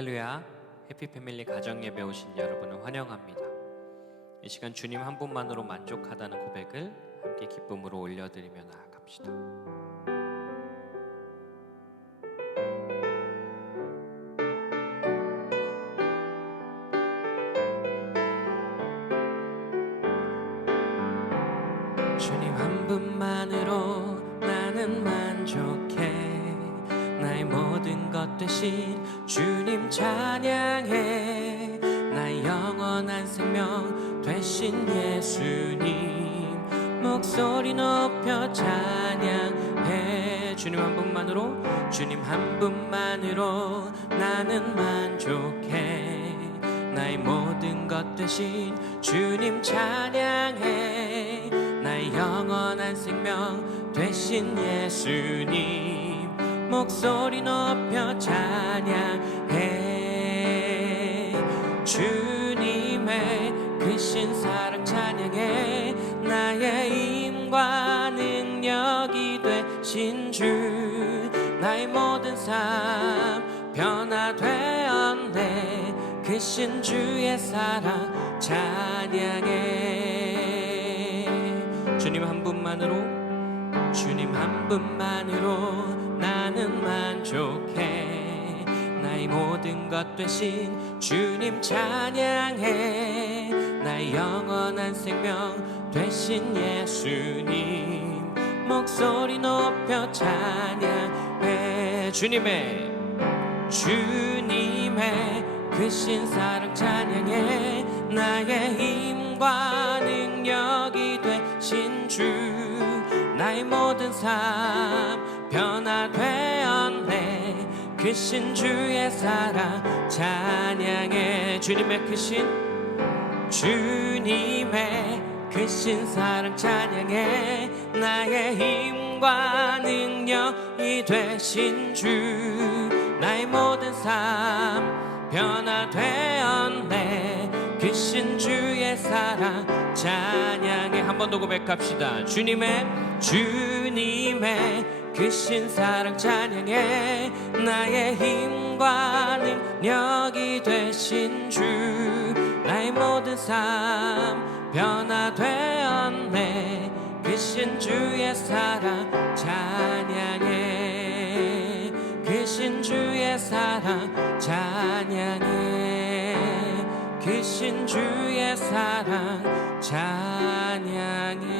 할렐루야 해피 패밀리 가정 예배 오신 여러분을 환영합니다. 이 시간 주님 한 분만으로 만족하다는 고백을 함께 기쁨으로 올려드리며 나아갑시다. 주님 한 분만으로 나는 만족해 나의 모든 것 대신 주님 찬양해. 나의 영원한 생명 되신 예수님. 목소리 높여 찬양해. 주님 한 분만으로 주님 한 분만으로 나는 만족해. 나의 모든 것 대신 주님 찬양해. 나의 영원한 생명 되신 예수님 목소리 높여 찬양해. 주님의 크신 사랑 찬양해. 나의 힘과 능력이 되신 주 나의 모든 삶 변화되었네. 크신 주의 사랑 찬양해. 주님 한 분만으로 주님 한 분만으로 나는 만족해. 나의 모든 것 되신 주님 찬양해. 나의 영원한 생명 되신 예수님 목소리 높여 찬양해. 주님의 주님의 크신 사랑 찬양해. 나의 힘과 능력이 되신 주 나의 모든 삶 변화되었네. 크신 주의 사랑 찬양해. 주님의 크신 주님의 크신 사랑 찬양해. 나의 힘과 능력이 되신 주 나의 모든 삶 변화되었네. 크신 주의 사랑 찬양해. 한 번 더 고백합시다. 주님의 주님의 크신 사랑 찬양해. 나의 힘과 능력이 되신 주. 나의 모든 삶 변화되었네. 크신 주의 사랑 찬양해. 크신 주의 사랑 찬양해. 크신 주의 사랑 찬양해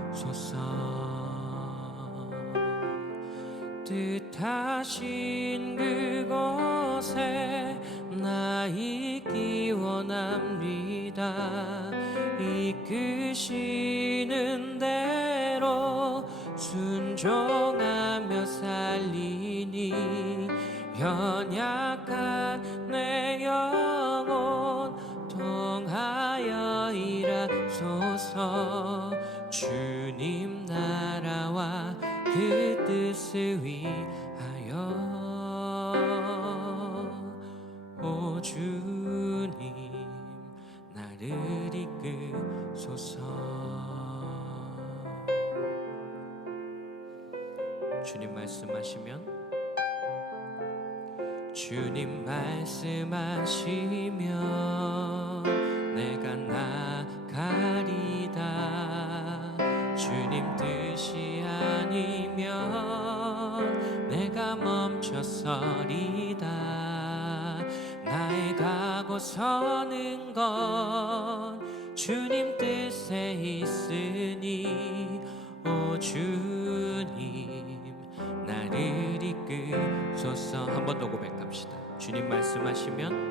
뜻하신 그곳에 나 있기 원합니다. 이끄시는 대로 순종하며 살리니 연약한 내 영혼 통 하여 일하소서. 주님 나라와 그 뜻을 위하여. 오 주님 나를 이끄소서. 주님 말씀하시면 주님 말씀하시면 내가 나 가리다. 주님 뜻이 아니면 내가 멈춰서리다. 나의 가고 서는 건 주님 뜻에 있으니 오 주님 나를 이끌소서. 한 번 더 고백합시다. 주님 말씀하시면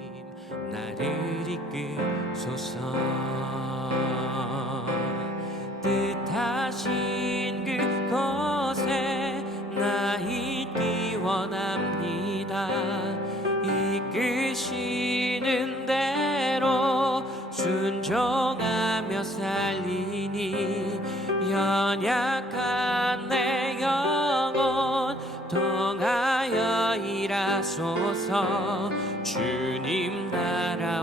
나를 이끄소서. 뜻하신 그곳에 나 있기 원합니다. 이끄시는 대로 순종하며 살리니 연약한 내 영혼 통하여 일하소서. 주님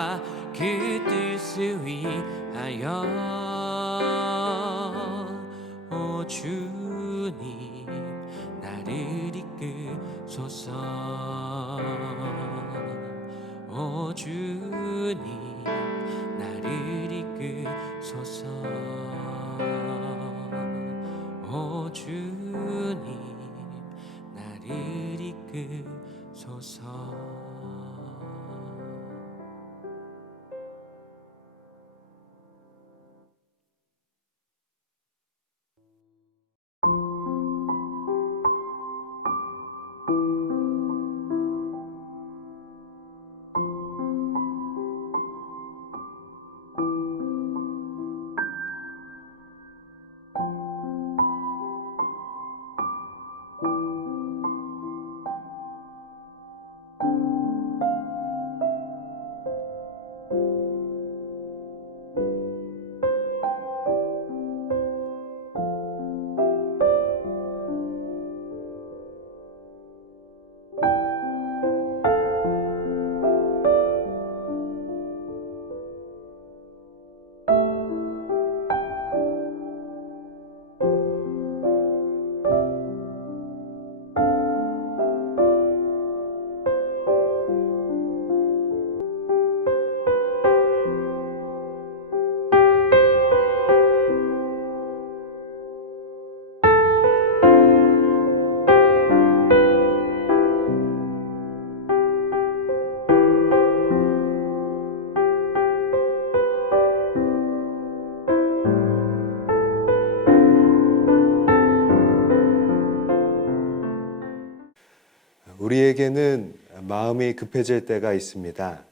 나라와 그 뜻을 위하여. 오 주님 나를 이끄소서. 오 주님 나를 이끄소서. 오 주님 나를 이끄소서 우리에게는 마음이 급해질 때가 있습니다.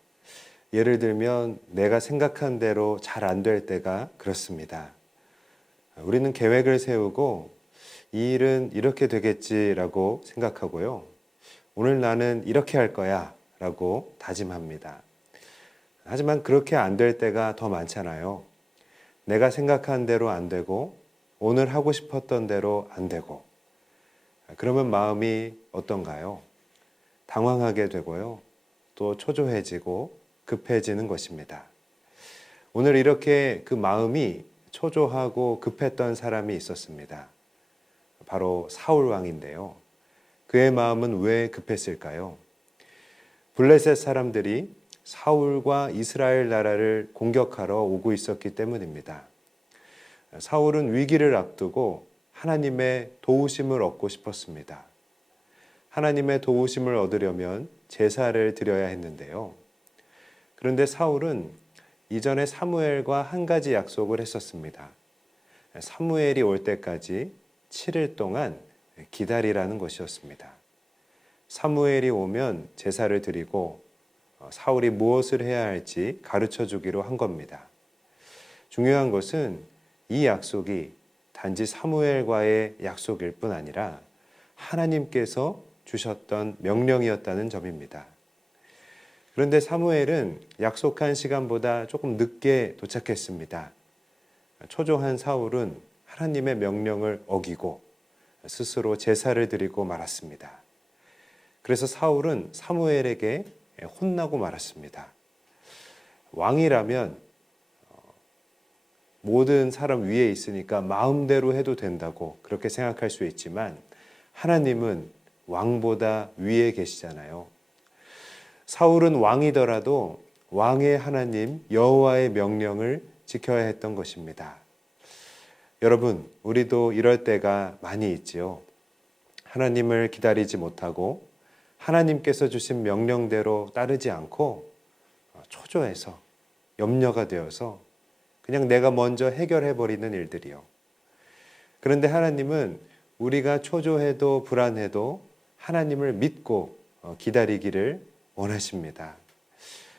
예를 들면 내가 생각한 대로 잘 안 될 때가 그렇습니다. 우리는 계획을 세우고 이 일은 이렇게 되겠지라고 생각하고요. 오늘 나는 이렇게 할 거야 라고 다짐합니다. 하지만 그렇게 안 될 때가 더 많잖아요. 내가 생각한 대로 안 되고 오늘 하고 싶었던 대로 안 되고 그러면 마음이 어떤가요? 당황하게 되고요. 또 초조해지고 급해지는 것입니다. 오늘 이렇게 그 마음이 초조하고 급했던 사람이 있었습니다. 바로 사울 왕인데요. 그의 마음은 왜 급했을까요? 블레셋 사람들이 사울과 이스라엘 나라를 공격하러 오고 있었기 때문입니다. 사울은 위기를 앞두고 하나님의 도우심을 얻고 싶었습니다. 하나님의 도우심을 얻으려면 제사를 드려야 했는데요. 그런데 사울은 이전에 사무엘과 한 가지 약속을 했었습니다. 사무엘이 올 때까지 7일 동안 기다리라는 것이었습니다. 사무엘이 오면 제사를 드리고 사울이 무엇을 해야 할지 가르쳐 주기로 한 겁니다. 중요한 것은 이 약속이 단지 사무엘과의 약속일 뿐 아니라 하나님께서 주셨던 명령이었다는 점입니다. 그런데 사무엘은 약속한 시간보다 조금 늦게 도착했습니다. 초조한 사울은 하나님의 명령을 어기고 스스로 제사를 드리고 말았습니다. 그래서 사울은 사무엘에게 혼나고 말았습니다. 왕이라면 어, 모든 사람 위에 있으니까 마음대로 해도 된다고 그렇게 생각할 수 있지만 하나님은 왕보다 위에 계시잖아요. 사울은 왕이더라도 왕의 하나님 여호와의 명령을 지켜야 했던 것입니다. 여러분, 우리도 이럴 때가 많이 있지요. 하나님을 기다리지 못하고 하나님께서 주신 명령대로 따르지 않고 초조해서 염려가 되어서 그냥 내가 먼저 해결해 버리는 일들이요. 그런데 하나님은 우리가 초조해도 불안해도 하나님을 믿고 어, 기다리기를 원하십니다.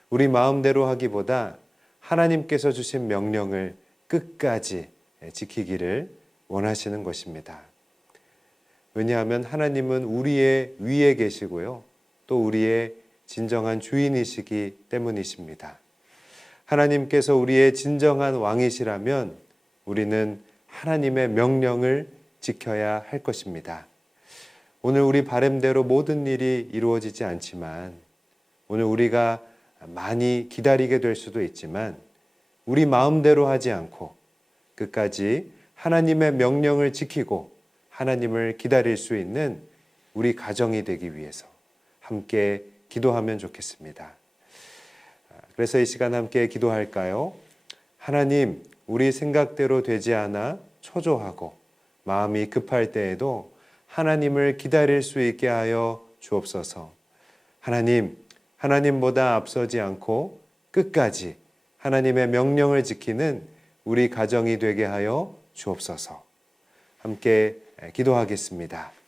우리 마음대로 하기보다 하나님께서 주신 명령을 끝까지 지키기를 원하시는 것입니다. 왜냐하면 하나님은 우리의 위에 계시고요. 또 우리의 진정한 주인이시기 때문이십니다. 하나님께서 우리의 진정한 왕이시라면 우리는 하나님의 명령을 지켜야 할 것입니다. 오늘 우리 바램대로 모든 일이 이루어지지 않지만 오늘 우리가 많이 기다리게 될 수도 있지만 우리 마음대로 하지 않고 끝까지 하나님의 명령을 지키고 하나님을 기다릴 수 있는 우리 가정이 되기 위해서 함께 기도하면 좋겠습니다. 그래서 이 시간 함께 기도할까요? 하나님, 우리 생각대로 되지 않아 초조하고 마음이 급할 때에도 하나님을 기다릴 수 있게 하여 주옵소서. 하나님, 하나님보다 앞서지 않고 끝까지 하나님의 명령을 지키는 우리 가정이 되게 하여 주옵소서. 함께 기도하겠습니다.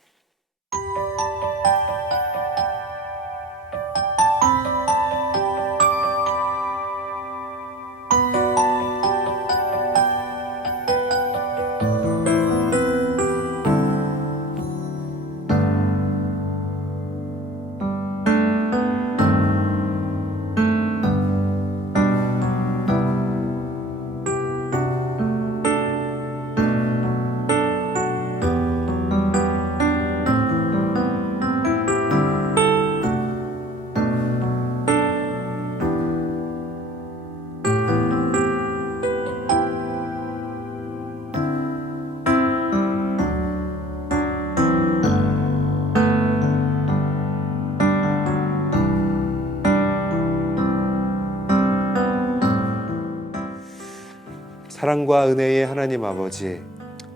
사랑과 은혜의 하나님 아버지,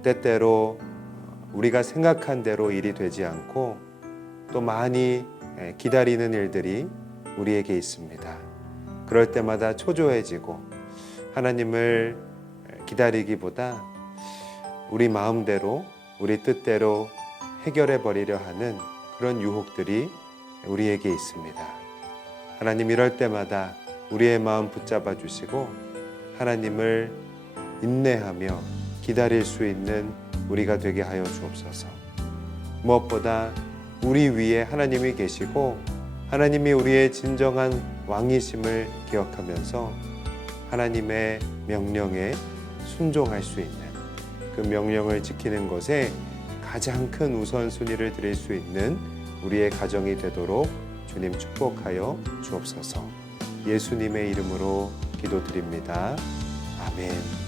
때때로 우리가 생각한 대로 일이 되지 않고 또 많이 기다리는 일들이 우리에게 있습니다. 그럴 때마다 초조해지고 하나님을 기다리기보다 우리 마음대로 우리 뜻대로 해결해 버리려 하는 그런 유혹들이 우리에게 있습니다. 하나님 이럴 때마다 우리의 마음 붙잡아 주시고 하나님을 인내하며 기다릴 수 있는 우리가 되게 하여 주옵소서. 무엇보다 우리 위에 하나님이 계시고 하나님이 우리의 진정한 왕이심을 기억하면서 하나님의 명령에 순종할 수 있는 그 명령을 지키는 것에 가장 큰 우선순위를 드릴 수 있는 우리의 가정이 되도록 주님 축복하여 주옵소서. 예수님의 이름으로 기도드립니다. 아멘.